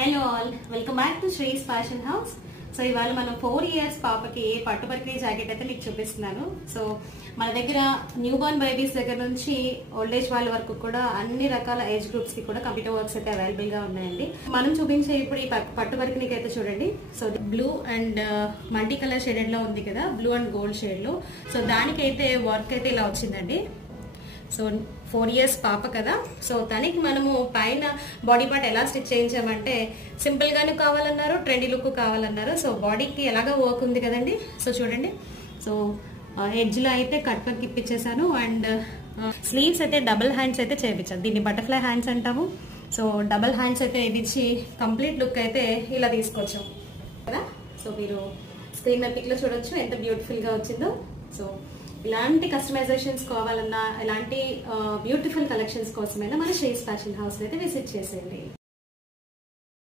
Hello all, welcome back to శ్రీస్ fashion house. So ఇవాళ మనం 4 years పాపకి పట్టు పరికిణీ జాకెట్ అయితే మీకు చూపిస్తున్నాను. సో మన దగ్గర న్యూ బోర్న్ బేబీస్ దగ్గర నుంచి ఓల్డ్ ఏజ్ వాళ్ళ వరకు కూడా అన్ని రకాల ఏజ్ గ్రూప్స్ కి కూడా కంప్యూటర్ వర్క్స్ అయితే అవైలబుల్ గా ఉన్నాయండి. మనం చూపించే ఇప్పుడు ఈ పట్టు పరికిణీకి అయితే చూడండి. So blue and multi colour shaded లో ఉంది కదా, బ్లూ అండ్ గోల్డ్ షేడ్ లో. సో దానికైతే వర్క్ అయితే ఇలా వచ్చిందండి. సో 4 years పాప కదా, సో తనకి మనము పైన బాడీ పార్ట్ ఎలా స్టిచ్ చేయించామంటే సింపుల్ గానే కావాలన్నారు, ట్రెండీ లుక్ కావాలన్నారు. సో బాడీకి ఎలాగా వర్క్ ఉంది కదండి. సో చూడండి, సో ఎడ్జ్ లో అయితే కట్ వర్క్ ఇప్పించేసాను అండ్ స్లీవ్స్ అయితే డబుల్ హ్యాండ్స్ అయితే చేయించాను. దీన్ని బటర్ఫ్లై హ్యాండ్స్ అంటాము. సో డబుల్ హ్యాండ్స్ అయితే ఇచ్చి కంప్లీట్ లుక్ అయితే ఇలా తీసుకొచ్చాం కదా. సో మీరు స్క్రీన్ పిక్ లో చూడొచ్చు ఎంత బ్యూటిఫుల్ గా వచ్చిందో. సో ఇలాంటి కస్టమైజేషన్స్ కావాలన్నా, ఇలాంటి బ్యూటిఫుల్ కలెక్షన్స్ కోసమైనా మన శ్రీస్ ఫ్యాషన్ హౌస్ అయితే విజిట్ చేసేయండి.